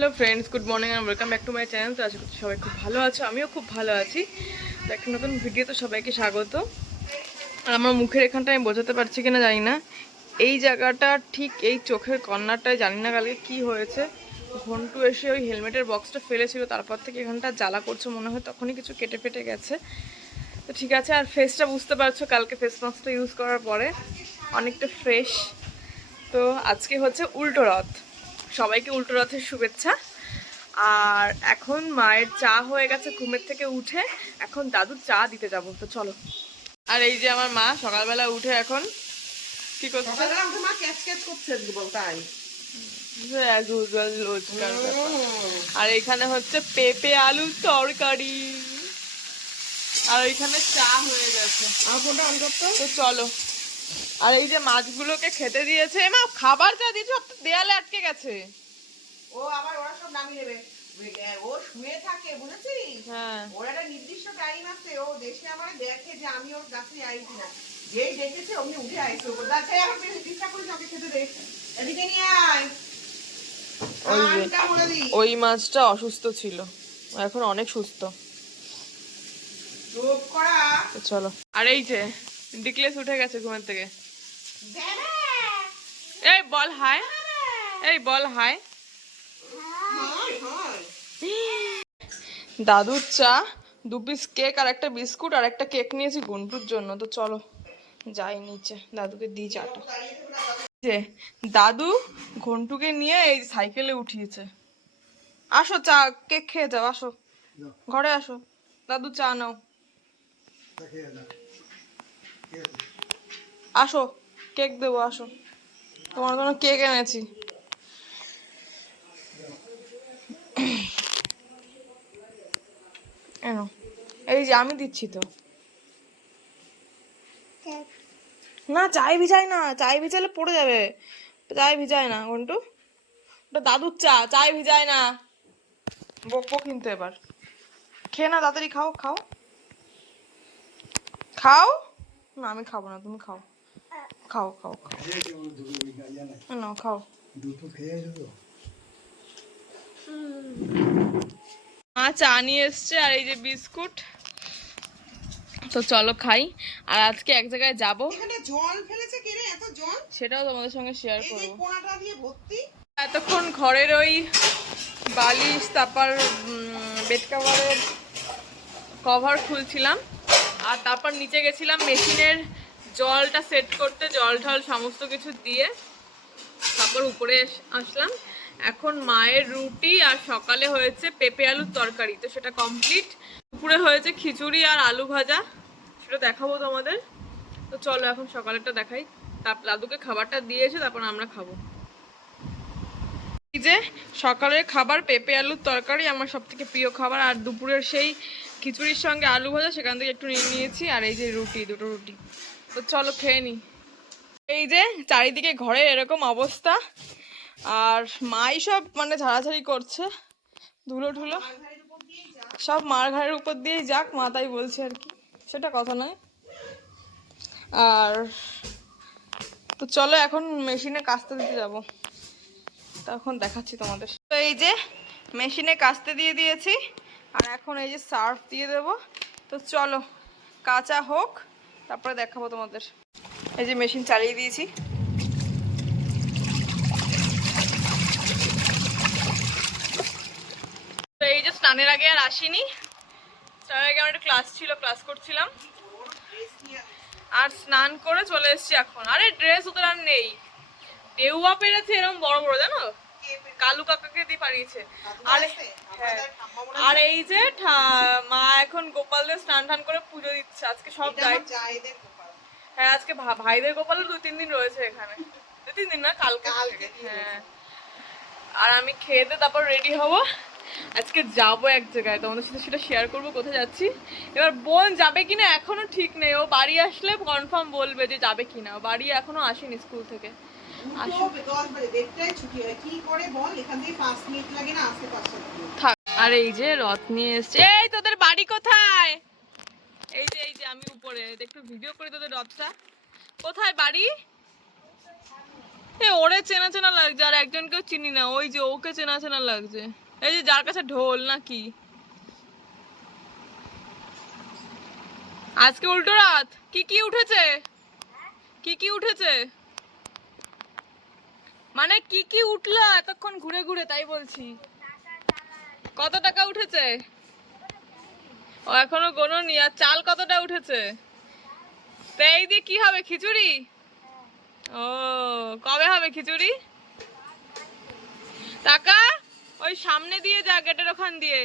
Hello friends, good morning and welcome back to my channel. তো আশা করছি সবাই খুব ভালো আছো, আমিও খুব ভালো আছি। তো একটা নতুন ভিডিওতে সবাইকে স্বাগত। আর আমার মুখের এখানটা আমি বোঝাতে পারছি কিনা জানি না, এই জায়গাটা ঠিক এই চোখের কর্নারটায় জানি না কালকে কি হয়েছে। ঘন্টু এসে ওই হেলমেটের বক্সটা ফেলেছিল, তারপর থেকে এখানটা জ্বালা করছে, মনে হয় তখনই কিছু কেটে ফেটে গেছে। তো ঠিক আছে, আর ফেসটা বুঝতে পারছো কালকে ফেস মাস্কটা ইউজ করার পরে অনেকটা ফ্রেশ। তো আজকে হচ্ছে উল্টো রথ, সবাইকে উল্টো রথের শুভেচ্ছা। আর এখন মায়ের চা হয়ে গেছে, ঘুমের থেকে উঠে এখন দাদুর চা দিতে যাব। তো চলো। আর এই যে আমার মা সকালবেলা উঠে এখন কি করছে, আর এখানে হচ্ছে পেঁপে আলু তরকারি, আর এখানে চা হয়ে গেছে। তো চলো। আর এই যে মাছগুলোকে খেতে দিয়েছে, মা খাবার যা দিয়েছে সব তো দেয়ালে আটকে গেছে। ও আবার ওরা সব নামিয়ে নেবে। ও শুয়ে থাকে বুঝেছিস? হ্যাঁ, ওর একটা নির্দিষ্ট টাইম আছে, ও দেশে আমার দেখে যে আমি ওর কাছে আই কিনা। যেই দেখেছে অমনি উঠে আইছে ওর কাছে। এখন ডিস্টার্ব করিস, ওকে খেতে দে। এদিকে নিয়ে আয়। ওই মাছটা অসুস্থ ছিল, এখন অনেক সুস্থ। চুপ করা। চলো। আর এই যে ডিক্লেস উঠে গেছে ঘুমের থেকে। এই বল হাই, এই বল হাই। দাদুর চা, 2 পিস কেক আর একটা বিস্কুট আর একটা কেক নিয়েছি গুন্টুর জন্য। তো চলো যাই নিচে, দাদুকে দিই চাটা। যে দাদু ঘন্টুকে নিয়ে এই সাইকেলে উঠিয়েছে। আসো চা কেক খেয়ে যাও, আসো ঘরে আসো, দাদু চা নাও, আসো কেক দেবো, আসো তোমার জন্য কেক এনেছি। এনো, এই যে আমি দিচ্ছি তো। না চাই ভিজাই না, চাই ভিজালে পড়ে যাবে, চাই ভিজায় না ঘন্টু, ওটা দাদুর চা, চাই ভিজায় না। বকবো কিন্তু এবার। খেয়ে না, তাড়াতাড়ি খাও খাও খাও। না আমি খাবো না, তুমি খাও, খাও খাও খাও, না খাও। মা চা নিয়ে এসছে আর এই যে বিস্কুট। তো চলো খাই। আর আজকে এক জায়গায় যাবো, এখানে জল ফেলেছে কে রে, এত জল? সেটাও তোমাদের সঙ্গে শেয়ার এই যে করবো। কোনাটা দিয়ে ভর্তি। এতক্ষণ ঘরের ওই বালিশ, তারপর বেড কাভারের কভার খুলছিলাম, আর তারপর নিচে গেছিলাম মেশিনের জলটা সেট করতে, জল ঢল সমস্ত কিছু দিয়ে তারপর উপরে আসলাম। এখন মায়ের রুটি আর সকালে হয়েছে পেঁপে আলুর তরকারি, তো সেটা কমপ্লিট। দুপুরে হয়েছে খিচুড়ি আর আলু ভাজা, সেটা দেখাবো তোমাদের। তো চলো এখন সকালেরটা দেখাই। তারপর দাদুকে খাবারটা দিয়েছে, তারপর আমরা খাবো। এই যে সকালের খাবার পেঁপে আলুর তরকারি, আমার সব থেকে প্রিয় খাবার। আর দুপুরের সেই খিচুড়ির সঙ্গে আলু ভাজা, সেখান থেকে একটু নিয়ে নিয়েছি। আর এই যে রুটি, 2টো রুটি। তো চলো খেয়ে নি। এই যে চারিদিকে ঘরের এরকম অবস্থা, আর মাই সব মানে ঝাড়াঝাড়ি করছে, ধুলো ঠুলো সব মার ঘাড়ের উপর দিয়েই যাক, মা তাই বলছে আর কি, সেটা কথা নয়। আর তো চলো এখন মেশিনে কাচতে দিতে যাবো, তখন দেখাচ্ছি তোমাদের। তো এই যে মেশিনে কাচতে দিয়ে দিয়েছি, আর এখন এই যে সার্ফ দিয়ে দেবো। তো চলো কাঁচা হোক, তারপরে দেখাবো তোমাদের। এই যে মেশিন চালিয়ে দিয়েছি। তো এই যে স্নানের আগে আর আসিনি, স্নানের আগে আমার একটা ক্লাস ছিল, ক্লাস করছিলাম, আর স্নান করে চলে এসেছি এখন। আরে ড্রেস ওদের আর নেই, দেউয়া পেরেছে এরকম বড় বড়, জানো কালু কাকাকে দিয়ে পারিয়েছে। আর হ্যাঁ, আর এই যে মা এখন গোপালদের স্নান টান করে পুজো দিচ্ছে আজকে, সব দায়িত্ব। হ্যাঁ আজকে ভাইদের গোপালের 2-3 দিন রয়েছে এখানে, 2-3 দিন না, কালকে। হ্যাঁ, আর আমি খেয়ে দিয়ে তারপর রেডি হব। আজকে যাবো এক জায়গায়, তোমাদের সাথে সেটা শেয়ার করবো কোথায় যাচ্ছি। এবার বোন যাবে কিনা এখনো ঠিক নেই, ও বাড়ি আসলে কনফার্ম বলবে যে যাবে কিনা। বাড়ি এখনো আসেনি স্কুল থেকে। আর এই যে রথ নিয়ে এসছে। এই তোদের বাড়ি কোথায়? এই যে আমি উপরে একটু ভিডিও করি তোদের রথটা। কোথায় বাড়ি? ওরে চেনা চেনা লাগছে, আর একজনকেও চিনি না, ওই যে ওকে চেনা চেনা লাগছে, এই যে যার কাছে ঢোল নাকি। আজকে উল্টো রাত, কি কি উঠেছে? কি কি উঠেছে মানে কি কি উঠলো এতক্ষণ ঘুরে ঘুরে, তাই বলছি। কত টাকা উঠেছে? ও এখনো গোনোনি। আর চাল কতটা উঠেছে? তো এই দিয়ে কি হবে, খিচুড়ি? ও, কবে হবে খিচুড়ি? টাকা ওই সামনে দিয়ে যা, গেটের ওখান দিয়ে,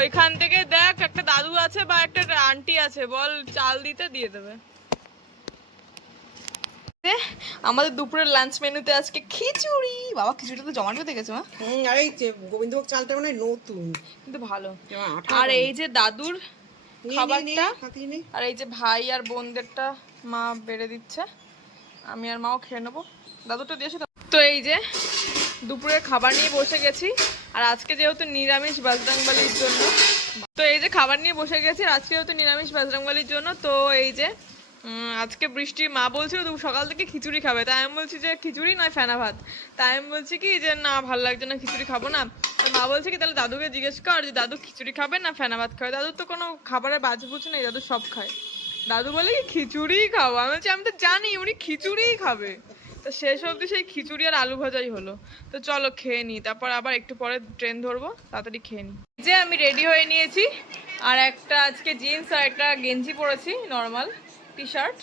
ওইখান থেকে দেখ, একটা দাদু আছে বা একটা আন্টি আছে, বল চাল দিতে, দিয়ে দেবে। আমাদের দুপুরের লাঞ্চ মেনুতে আজকে খিচুড়ি। বাবা, খিচুড়িটা তো জমাটো দেখেছো? আর এই যে গোবিন্দভোগ চালটা মানে নতুন, কিন্তু ভালো। আঠা আর এই যে দাদুর খাবারটা, হাতিয়ে নে। আর এই যে ভাই আর বোনদেরটা মা বেড়ে দিচ্ছে, আমি আর মাও খেয়ে নেবো। দাদুটা দিয়েছে তো। এই যে দুপুরের খাবার নিয়ে বসে গেছি, আর আজকে যেহেতু নিরামিষ বাজরংবলির জন্য, তো এই যে খাবার নিয়ে বসে গেছি, আর আজকে যেহেতু নিরামিষ বাজরংবলির জন্য, তো এই যে আজকে বৃষ্টি মা বলছিল সকাল থেকে খিচুড়ি খাবে, তাই আমি বলছি যে খিচুড়ি নয় ফেনা ভাত। তাই আমি বলছি কি যে না, ভালো লাগছে না, খিচুড়ি খাবো না। মা বলছে কি তাহলে দাদুকে জিজ্ঞেস কর যে দাদু খিচুড়ি খাবে না ফেনা ভাত খাবে। দাদুর তো কোনো খাবারের বাজবুজ নেই, দাদু সব খায়। দাদু বলে কি খিচুড়িই খাবো। আমি বলছি আমি তো জানি উনি খিচুড়িই খাবে। তো শেষ অবধি সেই খিচুড়ি আর আলু ভাজাই হলো। তো চলো খেয়ে নিই, তারপর আবার একটু পরে ট্রেন ধরবো, তাড়াতাড়ি খেয়ে নিই। যে আমি রেডি হয়ে নিয়েছি, আর একটা আজকে জিন্স আর একটা গেঞ্জি পরেছি, নর্মাল টি শার্ট।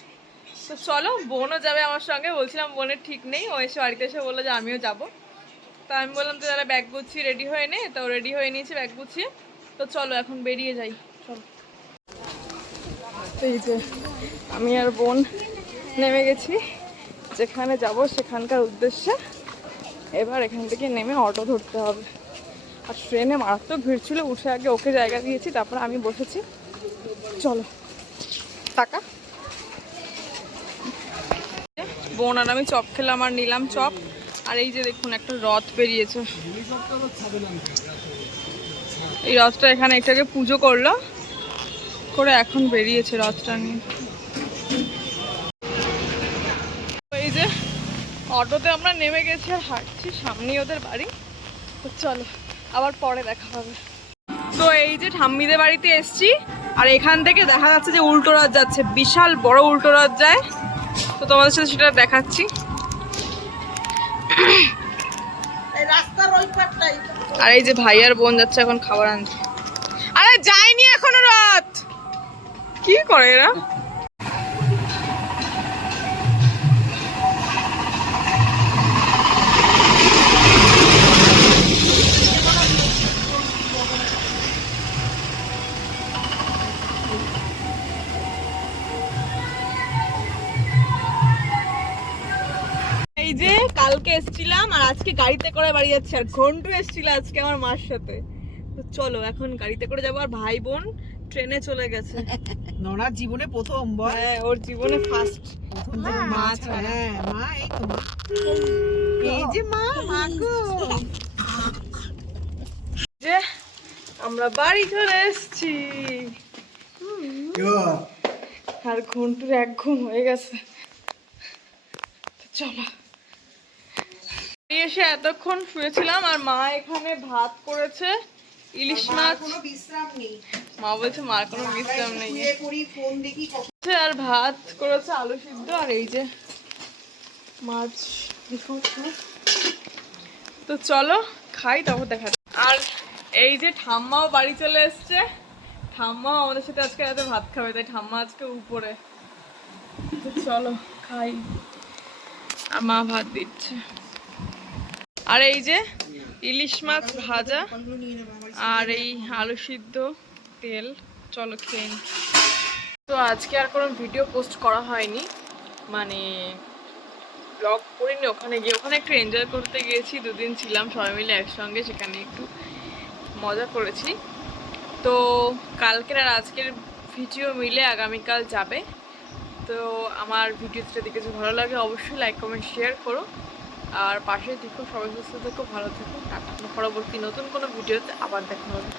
তো চলো, বোনও যাবে আমার সঙ্গে। বলছিলাম বোনের ঠিক নেই, ও এসে বাড়িতে এসে বললো যে আমিও যাবো। তো আমি বললাম তো তাহলে ব্যাগ গুছিয়ে রেডি হয়ে নে। তো রেডি হয়ে নিয়েছি ব্যাগ গুছিয়ে। তো চলো এখন বেরিয়ে যাই, চলো। এই যে আমি আর বোন নেমে গেছি যেখানে যাব সেখানকার উদ্দেশ্যে। এবার এখান থেকে নেমে অটো ধরতে হবে। আর ট্রেনে মারাত্মক ভিড় ছিল, উঠে আগে ওকে জায়গা দিয়েছি, তারপর আমি বসেছি। চলো, টাকা। বোন আর আমি চপ খেলাম, আর নিলাম চপ। আর এই যে দেখুন একটা রথ বেরিয়েছে, এই রথটা এখানে এটাকে পুজো করলো করে এখন বেরিয়েছে রথটা নিয়ে। এই যে অটোতে আমরা নেমে গেছি আর হাঁটছি, সামনেই ওদের বাড়ি। তো চলো আবার পরে দেখা হবে। তো এই যে ঠাম্মিদের বাড়িতে এসছি, আর এখান থেকে দেখা যাচ্ছে যে উল্টো রথ যাচ্ছে, বিশাল বড় উল্টো রথ যায়। তো তোমাদের সাথে সেটা দেখাচ্ছি। আর এই যে ভাই আর বোন যাচ্ছে এখন খাবার আনতে। আরে যায়নি এখনো রথ, কি করে এরা? এই যে কালকে এসেছিলাম, আর আজকে গাড়িতে করে বাড়ি যাচ্ছি। আর ঘন্টু এসেছিল আজকে আমার মার সাথে। তো চলো এখন গাড়িতে করে যাবো। আর ভাই বোন ট্রেনে চলে গেছে। নড়ার জীবনে প্রথম, হ্যাঁ, ওর জীবনে ফার্স্ট মা ছাড়া। হ্যাঁ মা, এই তো মা, এই যে মা, মা গো। যে আমরা বাড়ি চলে এসেছি, আর ঘন্টুর এক ঘুম হয়ে গেছে। চলো, এসে এতক্ষণ শুয়েছিলাম, আর মা এখানে ভাত করেছে, ইলিশ মাছ। কোনো বিশ্রাম নেই, মা বলছে মার কোনো বিশ্রাম নেই। ফোন দেখি। আর ভাত করেছে আলু সিদ্ধ, আর এই যে মাছ। তো চলো খাই, তারপর দেখা যাবে। আর এই যে ঠাম্মাও বাড়ি চলে এসছে, ঠাম্মাও আমাদের সাথে আজকে রাতে ভাত খাবে, তাই ঠাম্মা আজকে উপরে। তো চলো খাই, আর মা ভাত দিচ্ছে। আর এই যে ইলিশ মাছ ভাজা, আর এই আলু সিদ্ধ, তেল। চলো খেয়ে নি। তো আজকে আর কোনো ভিডিও পোস্ট করা হয়নি, মানে ব্লগ করিনি। ওখানে গিয়ে ওখানে একটু এনজয় করতে গিয়েছি, দুদিন ছিলাম সবাই মিলে একসঙ্গে, সেখানে একটু মজা করেছি। তো কালকের আর আজকের ভিডিও মিলে আগামীকাল যাবে। তো আমার ভিডিওটা দেখে যদি ভালো লাগে অবশ্যই লাইক কমেন্ট শেয়ার করো, আর পাশে দেখো। সবাই সুস্থ থেকো, ভালো থেকো। টাটা। পরবর্তী নতুন কোনো ভিডিওতে আবার দেখা হবে।